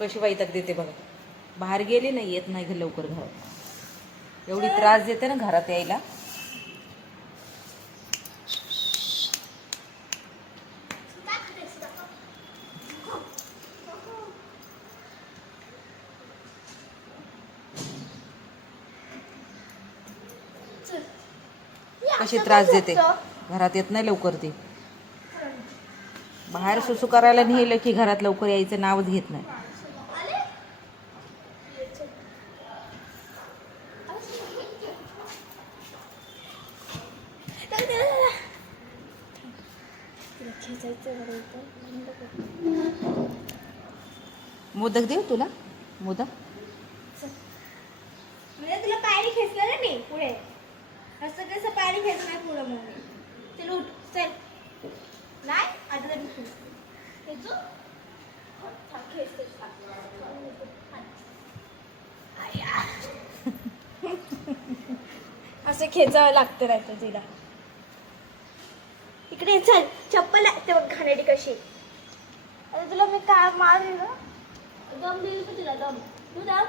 कशी वैताग देते बघा. बाहेर गेली नाही, येत नाही घरी लवकर घरात. एवढी त्रास देते ना घरात यायला. कशी त्रास देते, घरात येत नाही लवकर. ती बाहेर सुसू करायला नेलं की घरात लवकर यायचं नावच घेत नाही. मोदक देऊ तुला? मोदक म्हणजे तुला पायरी खेचलं ना मी पुढे, असं कसं पायरी खेचणार पुढं? मग चल उठ, चल. नाही आता खेचू असं खेचावं लागतं राहतं तिला. इकडे चल, चप्पल लागते बघ घाणेरडी कशी. आता तुला मी काय मारली ना, दम देईल का तुला? दम तू दम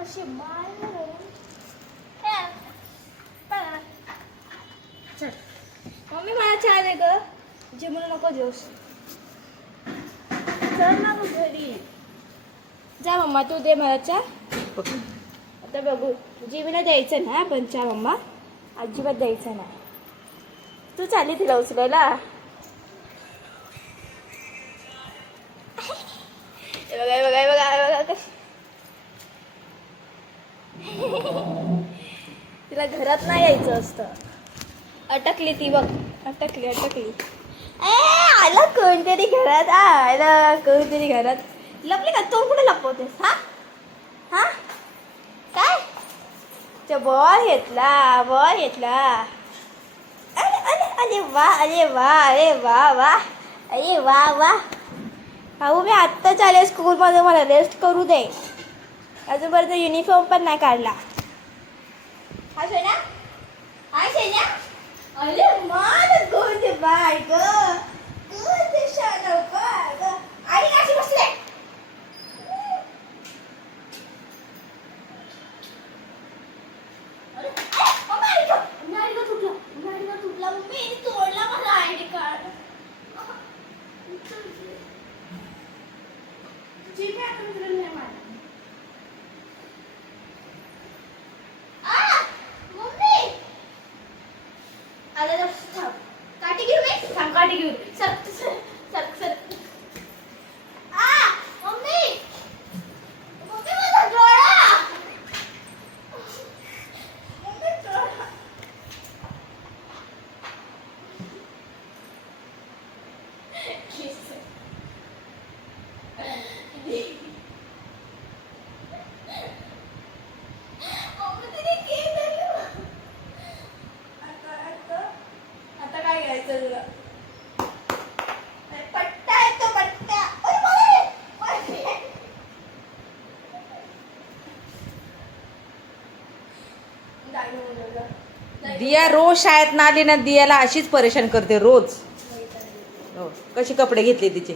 अशी मार. चल मम्मी मला चहा दे ग, जे म्हणू नको जोस. चल ना मग घरी जा. मम्मा तू दे मला चहा. आता बघू, जीवीला द्यायचं ना पण चहा मम्मा अजिबात द्यायचं ना. तू चालली तिला उचलायला. बघा बघा बघा बघा कशी तिला घरात नाही यायचं असतं. अटकली ती बघ, अटकली अटकली. आला कोणतरी घरात, आला कोणतरी घरात. लपली का? तो कुठे लपवतेस? हा हा काय बॉल घेतला, बॉल घेतला. अरे अरे अरे वा, अरे वा, अरे वा वा, अरे वा वा. भाऊ मी आत्ताच आले स्कूलमध्ये, मला रेस्ट करू दे. अजूनपर्यंत युनिफॉर्म पण नाही काढला. हा सोन्या, हा सोन्या. अरे माझं गोड बाय ग, गोड शान बाय ग. आई कशी बसले? तुटला मम्मी, तोडला माझा आयडी कार्ड. काठी घेऊ मी, थांब काठी घेऊ. Sir sir sir sir. Mummy, mummy माझा डोळा, मम्मी डोळा. आता काय घ्यायचं तुला? पट्टा येतो पट्टा. दिया रोज शाळेत ना आली ना, दियाला अशीच परेशान करते रोज. हो, कशी कपडे घेतले तिचे.